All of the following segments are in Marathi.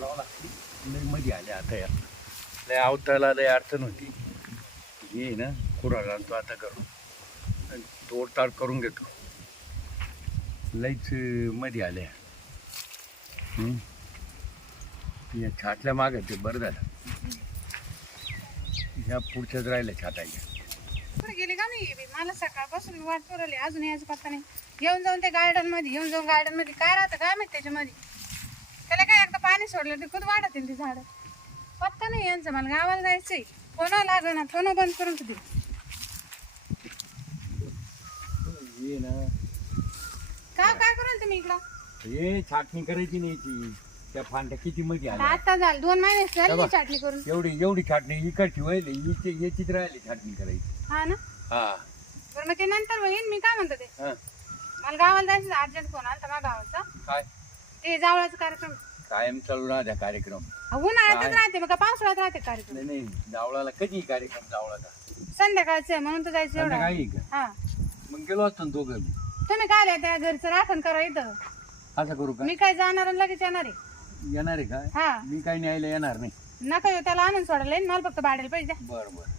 लई लागते. लयमध्ये आले आता या लय आवताला लय अडचण होती. हे ना कुडाला आणतो आता करून? आणि तोडताड करून घेतो. लईच मध्ये आल्या या छाटल्या मागे ते बरं झालं. ह्या पुढच्याच राहिल्या छाटायच्या. बरं गेली का नाही बी? मला सकाळपासून वाट पुरवली अजून यायचं पत्ता नाही. येऊन जाऊन ते गार्डनमध्ये येऊन जाऊन गार्डनमध्ये. काय राहतं काय माहिती त्याच्यामध्ये? पाणी सोडलं ते खूप वाढत ती झाड. पत्ता नाही यांचं मला गावाला जायचंय. फोन लागलं ना फोन बंद करून दे. ये ना. का काय करून तुम्ही इकडं? हे छाटणी करायची नाही ती. त्या फांद्या किती मध्ये आल्या? आता झालं दोन महिने झाले. मी चाटणी करून. एवढी एवढी छाटणी इकडची व्हायली हिची याचीच राहिली छाटणी करायची. हा ना? हा. बरं मग ते नंतर होईन मी काय म्हणतो ते? हा. मला गावाला जायचं अर्जंट फोन आला माझ्या गावाचा काय? ते जावळाचा कार्यक्रम कायम चालू राहत्या कार्यक्रम. उन्हाळ्यातच? राहते मग का पावसाळ्यात राहते कार्यक्रम. नाही नाही जावळाला कधी कार्यक्रम जावळाचा? संध्याकाळचं आहे म्हणून तर जायचं एवढं. काय का? हा. मग गेलो असतो ना दोघं बी. तुम्ही काय आले त्या घरचं राखण करा इथं? असं करू का? मी काय जाणार आणि लगेच येणार आहे. येणार आहे का? हा. मी काही न्यायला येणार नाही. नका येऊ त्याला आणून सोडायला येईन मला फक्त भाड्याला पैसे द्या. बरं बरं.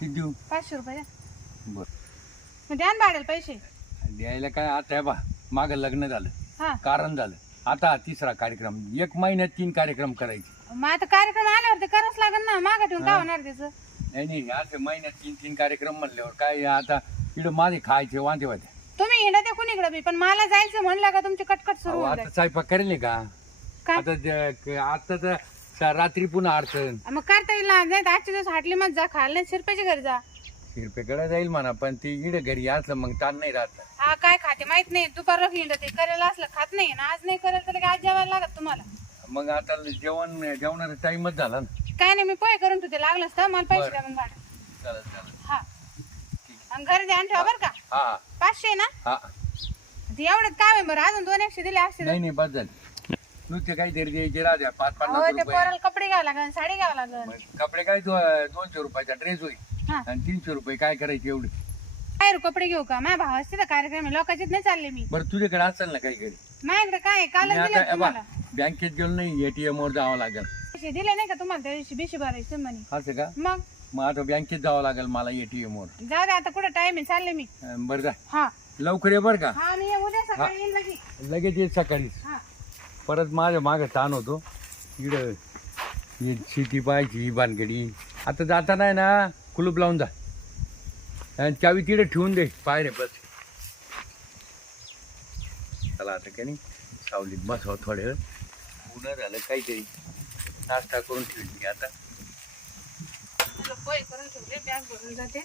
किती देऊ? पाचशे रुपये द्या. बरं. मग द्या ना भाड्याला पैसे. द्यायला काय आता आहे बा मागं लग्न झालं. हा. कारण झालं. आता हा तिसरा कार्यक्रम एक महिन्यात तीन कार्यक्रम करायचे. मग आता कार्यक्रम आल्यावर ते करावंच लागेल ना मागं ठेवून काय होणार त्याचं. नाही नाही असे महिन्यात तीन तीन कार्यक्रम म्हणल्यावर काय आता इकडं माझे खायचे वांदे वाटे तुम्ही हिंडा ते कुणीकडे बी पण मला जायचं म्हणलं का तुमची कटकट सुरू होऊन आता जाईल स्वयंपाक करेल का? काय? आता जे- आता तर रात्री पुन्हा अडचण. मग करता येईल ना नाही तर आजच्या दिवस हाटली मग जा खायला नाही शिरपेच्या घरी जा. शिरपेकडे जाईल म्हणा पण ती इकडे घरी असलं मग ताण नाही राहत. हा काय खाते माहीत नाही. दुपारला हिंड ते करायला असलं खात नाही ना. आज नाही करेल तर आज जेवायला लागत तुम्हाला. मग आता जेवण जेवणाचा टाइमच झाला ना. काय नाही मी पोहे करून ठेवते. लागलंच तर मला पैसे. द्या मग भाडं. चालेल चालेल. हा. आणि घरी ध्यान ठेवा बरं का. हा. पाचशे ना? हा. ते काय आहे बरं? अजून दोन एकशे दिले असते नाही नाही बस झाली. नुसते काहीतरी द्यायचे राहत्या पाच हो पन्नास ते रुपये. पोराला कपडे घ्यावं लागेल साडी घ्यावं लागेल मग कपडे काय दो- दोनशे रुपयाचा ड्रेस होईल. हा. आणि तीनशे रुपये काय करायचे एवढे? काय रे कपडे घेऊ का? माझ्या भावाचे तर कार्यक्रम आहे. लोकांच्यात नाही चालले मी. बरं तुझ्याकडे असेल ना काही घरी माझ्याकडे काय आहे? कालच मी दिले आता तुम्हाला. बँकेत गेलो नाही एटीएम वर जावं लागेल. पैसे दिले नाही का तुम्हाला? त्या दिवशी बिशी भरायचे म्हणे. असं का? मग? मग आता बँकेत जावं लागेल मला एटीएम वर जाऊ दे आता कुठं टाइम आहे? चालले मी. अं, बरं जा. हा. लवकर ये बरं का? हा मी उद्या सकाळी येईल लगेच. लगेच ये सकाळीच हा. परत माझ्या मागं ताण होतो. इकडं ही शेती पाहायची बानगडी आता जाता नाही ना कुलूप लावून जा. आणि चावी तिकडे ठेवून दे. पाय रे बस. चला आता काही नाही सावलीत बसावं थोडे वेळ पुन्हा झालं काहीतरी. नाश्ता करून ठेवली आता. तुला पोहे करून ठेवले बॅग भरून जाते.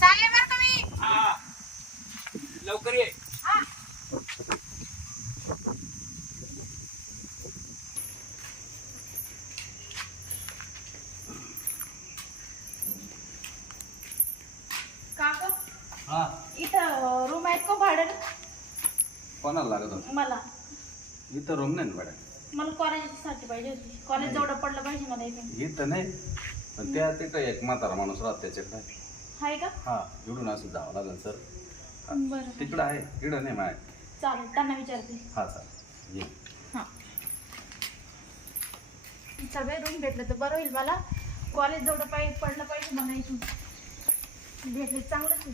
चालले बरं का मी लवकर ये हा काका हा इथं रूम आहेत का भाडं कोणाला लागत होतं मला इथं रूम नाही ना मॅडम? मला कॉलेजसाठी पाहिजे होती. कॉलेज जवळ पडलं पाहिजे मला इथे. इथं नाही. पण त्या तिथं एक म्हातारा माणूस राहत त्याच्याकडे. आहे का? हा इकडून असं जावं लागेल सर. बरं तिकडं आहे. इकडं नाही माय. चालेल त्यांना विचारते. हा सर ये. हां. सगळे रूम भेटलं तर बरं होईल मला. कॉलेज जवळ पाहिजे पडलं पाहिजे मला इथून. भेटले चांगलंच आहे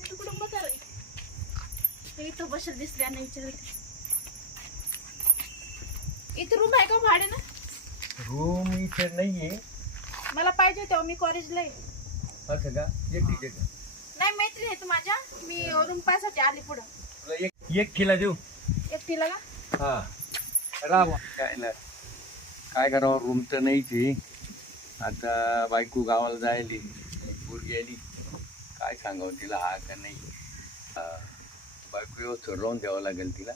इथं कुठं म्हातारं आहे? हे इथं बसेल दिसले आणि इथं रूम आहे का हो भाडे ना रूम इथे नाहीये. मला पाहिजे होतं मी कॉलेजला आहे. असं का? एकटी का? नाही मैत्रीण आहे तू माझ्या. मी रूम पाहायसाठी आली पुढं. तुला एक एक किला देऊ? एकटीला का? हा. राहा काय नाही. काय करावं? रूम तर नाहीच आहे. आता बायको गावाला जायली. पोरगी आली. काय सांगावं तिला? हा का नाही? हा. व्यवस्थित राहून द्यावं लागेल तिला.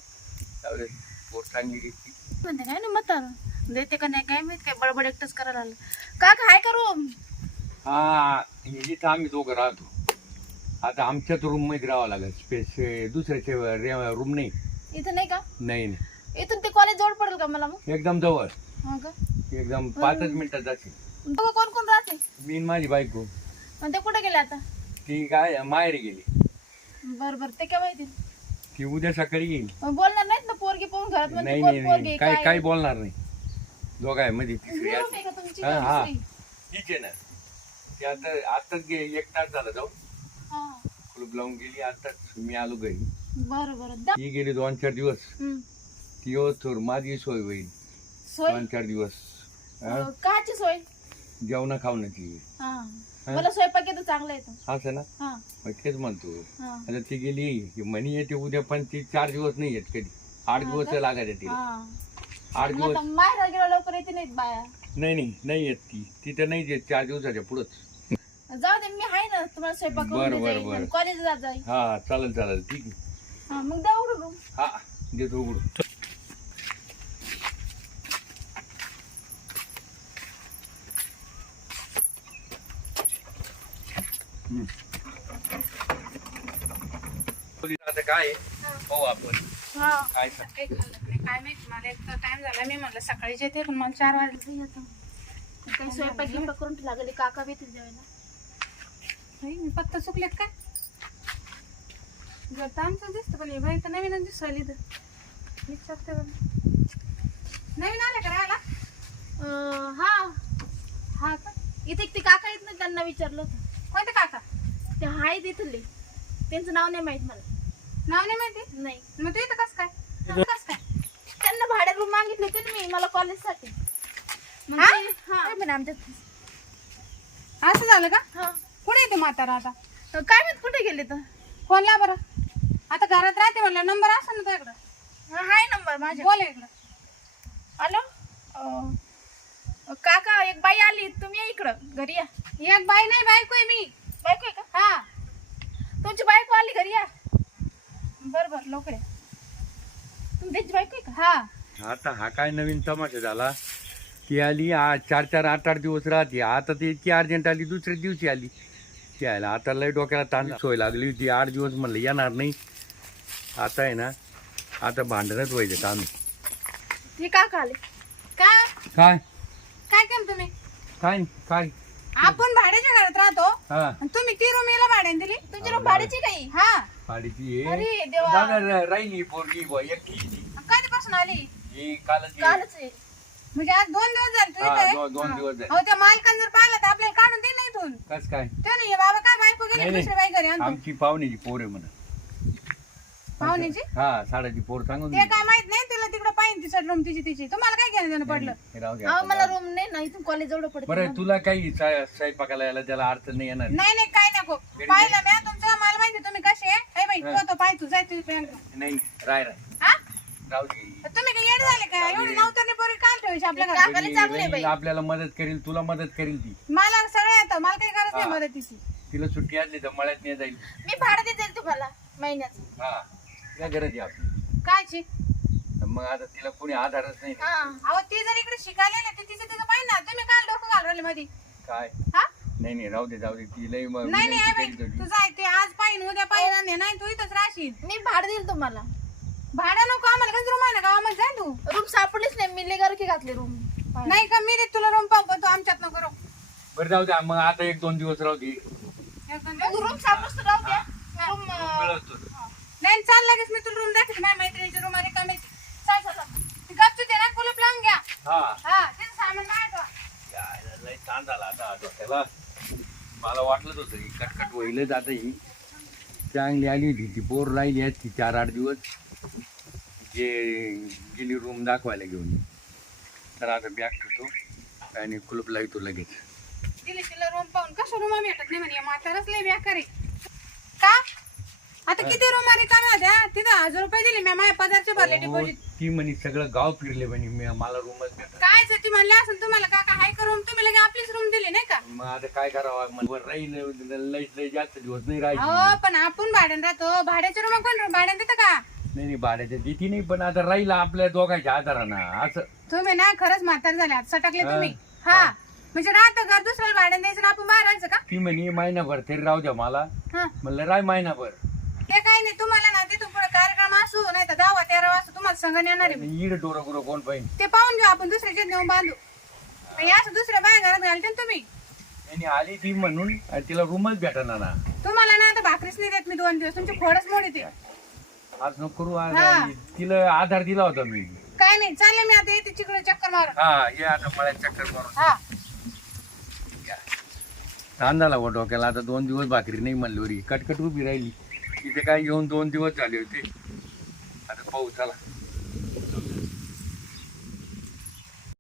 त्यावेळेस पोर चांगली घेतली म्हणते काय ना म्हातारं? देते का नाही काय माहीत काय बडबड एकटंच करायला आलं का काय करू हा इथं आम्ही दोघं राहतो आता आमच्याच रूममध्ये राहावं लागेल. स्पेस दुसऱ्याचे रूम नाही. इथं नाही का? नाही नाही. इथून ते कॉलेज जवळ पडेल का मला मग? एकदम जवळ. हा का? एकदम पाचच मिनिटात जाते बघा कोण कोण राहते? मी आणि माझी बायको. आणि ते कुठे गेले आता? ती काय माहेरी गेली. बरं बरं ते केव्हा येतील ती उद्या सकाळी येईल बोलणार नाहीत ना पोरगी पाहून घरात म्हणजे नाही कोण नाही पोरगी नाही. काय काय? काय बोलणार नाही. तिसरी निरोप आहे. का तुमची? हा, हा. दुसरी? ठीक आहे ना. ती आता आताच गे एक तास झाला जाऊ हा. कुलूप लावून गेली आताच मी आलो घरी. बरं बरं. दा- ती गेली दोन चार दिवस. हम्म. ती थोर माझी सोय होईल. सोय? दोन चार दिवस. हा? अं, काची सोय? जेवणा खावण्याची हा? मला स्वयंपाक येतो चांगला येतो. असं ना? हा. मग तेच म्हणतो. हा. आता ती गेली की म्हणी येते उद्या पण ती चार दिवस नाही येत कधी. आठ हा दिवस तिला. हा. आठ मग दिवस आता माहेर गेलो लवकर येते नाहीत बाया? नाही नाही नाही येत ती. तिथं नाही येत चार दिवसाच्या पुढंच. जाऊ दे मी आहे ना तुम्हाला स्वयंपाक बरं, बरं, बरं. करून कॉलेज जात जाईल हा चालेल चालेल. ठीक आहे. हा मग द्या हा देतो उघडू आता काय आहे? पाहू आपण. हा. काय सांग काही खाल्लं नाही काय माहिती मला एक टाइम झाला मी म्हणलं सकाळीच येते पण मला चार वाजले. काही स्वयंपाक गिंपाक करून लागले काका भेटून जेवायला. नाही, मी पत्ता चुकले काय? जर तर आमचं दिसतं पण हे बाई तर नवीनच दिसायली तर विचारते बरं. नवीन आले का राहायला? अं, हा. हा का? इथे एक ते काका येत नाही त्यांना विचारलं होतं. कोणते काका? ते आहेत इथले. त्यांचं नाव नाही माहीत मला. नाव नाही माहिती? नाही. मग तू इथं कसं काय? कस काय? त्यांना भाड्या रूम मागितले होते ना मी मला कॉलेजसाठी मग हा? ते- हा. पण आमच्यात? असं झालं का? हा. कुठे येते म्हातारा आता? अं, काय माहीत कुठे गेले तर? फोन ला बरं. आता घरात राहते म्हणलं नंबर असेल ना तुझ्याकडं? हा, हाय नंबर माझ्या. बोल इकडं. हॅलो? अं, काका एक बाई आली. तुम्ही या इकडं. घरी या. एक बाई नाही बायको आहे मी. बायको आहे का? हा. तुमची बायको आली घरी या. बरं बरं लवकर ये. तुम्ही त्याची बायको आहे का? हा. आता हा काय नवीन तमाशा झाला? ती आली आ- चार चार आठ आठ दिवस राहते. आता ती इतकी अर्जंट आली दुसऱ्या दिवशी आली. ती आयला आता लय डोक्याला ताण सोय लागली होती. आठ दिवस म्हणलं येणार नाही. आता आहे ना आता भांडणच व्हायचं काम आहे. ते काका आले काय? काय? काय केलं तुम्ही? काय काय? आपण भाड्याच्या घरात राहतो. हा. आणि तुम्ही ती रूम याला भाड्याने दिली. तुमची रूम भाड्याची काही हा. साडीची अरे आहे देवा. दादा र- राहिली पोरगी बुवा, एकटी ती. कधीपासून आली? ही कालच ये. कालच आहे. म्हणजे आज दोन दिवस झाले तू हा, इथे दो- दोन दिवस झाले. हो त्या मालकान जर पाहिलं तर आपल्याला काढून दे ना इथून. कस काय? ते नाही बाबा काय बायको नाही, गेली नाही. दुसरी बाई घरी आणतो आमची पाहुण्याची पोर आहे म्हणा. पाहुण्याची? हा साडाची पोर सांगून ते काय माहीत नाही तिला तिकडे पाहिजे तिचं रूम तिची तिची. तुम्हाला काय घेणं देणं पडलं? हे राहू द्या अहो आता. मला रूम नाही ना इथून कॉलेज जवळ पडत बरं तुला काही स्वय- स्वयंपाकाला यायला त्याला अडचण नाही येणार? नाही नाही काय नको. पाहिलं मी माहिती तुम्ही कसे? हे बाई. तो तो पाय तू जाय तुझी पॅन्ट नाही राय राय. हा? राहू दे. तुम्ही काय येड झाले का? एवढी नवतरणी पोरी काय ठेवायची आपल्या घरात. काकाला चांगलं आहे बहिणी बाई. आपल्याला मदत करेल तुला मदत करेल ती. मला सगळं येतं. मला काही गरज नाही हा. मदतीची. तिला सुट्टी असली तर मळ्यात नाही जाईल. मी भाडं देते तुम्हाला महिन्याचं. हा. काय गरज आहे आपली. कायची? तर मग आता तिला कोणी आधारच नाही ना. हा. अहो ती जर इकडे शिकायला तिचं तिचं पाहिजे ना. तुम्ही काय डोकं घालून राहिले मध्ये काय? हा? नाही नाही राहू दे जाऊ दे ती लई मग नाही नाही विनंती आहे करीत बाई होती. तुझं ऐकते आज पाहिजे उद्या पाहिजे नाही नाही तू इथंच राहशील. मी भाडं देईल तुम्हाला. भाडं नको आम्हाला कसं रूम आहे ना गावामध्ये जाय तू. रूम सापडलीच नाही मी लेगर की घातली रूम नाही का मी देत तुला रूम पाहू पण तू आमच्यात नको रूम बरं जाऊ द्या मग आता एक दोन दिवस राहू दे. रूम सापडच राहू द्या रूम मिळत होतं. नाही चाल लगेच मी तुला रूम दाखवते माझ्या मैत्रिणीची रूम आली कमी चाल चाल चाल. ती गपचूप आहे ना कुलूप लावून घ्या हा हा तिचं सामान नाही ठेवा. यायला लय ताण झाला आता डोक्याला वाटलंच होतं. ही कटकट होईलच आता ही. चांगली आली होती. ती पोर राहिली असती चार आठ दिवस. जे गेली रूम दाखवायला घेऊन. तर आता बॅग ठेवतो आणि कुलूप लावतो लगेच. दिली तिला रूम पाहून. कसं रूम भेटत नाही म्हणे? म्हातारच लय बेकार आहे. का? आता किती रूम तिथं हजार रुपये दिले. मी माझ्या भरले डिपॉझिट ती म्हणे सगळं गाव फिरले म्हणे. मी मला रूमच भेटत काय साठी म्हणले असेल तुम्हाला काका हाय का रूम तुम्ही लगे आपलीच रूम दिली नाही का मग आता काय करावं? वर राहील लय लय जास्त दिवस नाही राहायची. पण आपण भाड्यानं राहतो. भाड्याच्या रूम कोण भाड्यानं देतं का? नाही नाही भाड्याच्या देती नाही पण आता राहील आपल्या दोघांच्या आधारानं. असं. तुम्ही ना खरंच म्हातार झाले. आज सटकले हा. तुम्ही. हा. म्हणजे राहतं घर दुसऱ्याला भाड्यानं द्यायचं आणि आपण बाहेर राहायचं का? ती म्हणे महिनाभर तरी राहू द्या मला. हा. म्हणलं राय महिनाभर. ते काही नाही तुम्हाला ना तिथून पुढे कार्यक्रम असू नाही तर दहावा तेरा वाजता तुम्हाला संघ येणार आहे. ईड डोरं गुरं कोण पाहिजे ते पाहून घेऊ आपण दुसऱ्याच्या नेऊन बांधू. असं दुसऱ्या बाहेर घरात घालते ना तुम्ही. आणि आली ती म्हणून आणि तिला रूमच भेटणार ना. तुम्हाला ना आता भाकरीच नाही देत मी दोन दिवस. तुमची खोडच मोडी ते आज नको करू आज हा. तिला आधार दिला होता मी. काय नाही चालले मी आता येते तिकडे चक्कर मारून. हा ये आता मला चक्कर मारून. हा. ताण झाला व डोक्याला आता दोन दिवस भाकरी नाही म्हणली वरी. कटकट उभी राहिली. तिथे काय येऊन दोन दिवस झाले होते. आता पाऊस झाला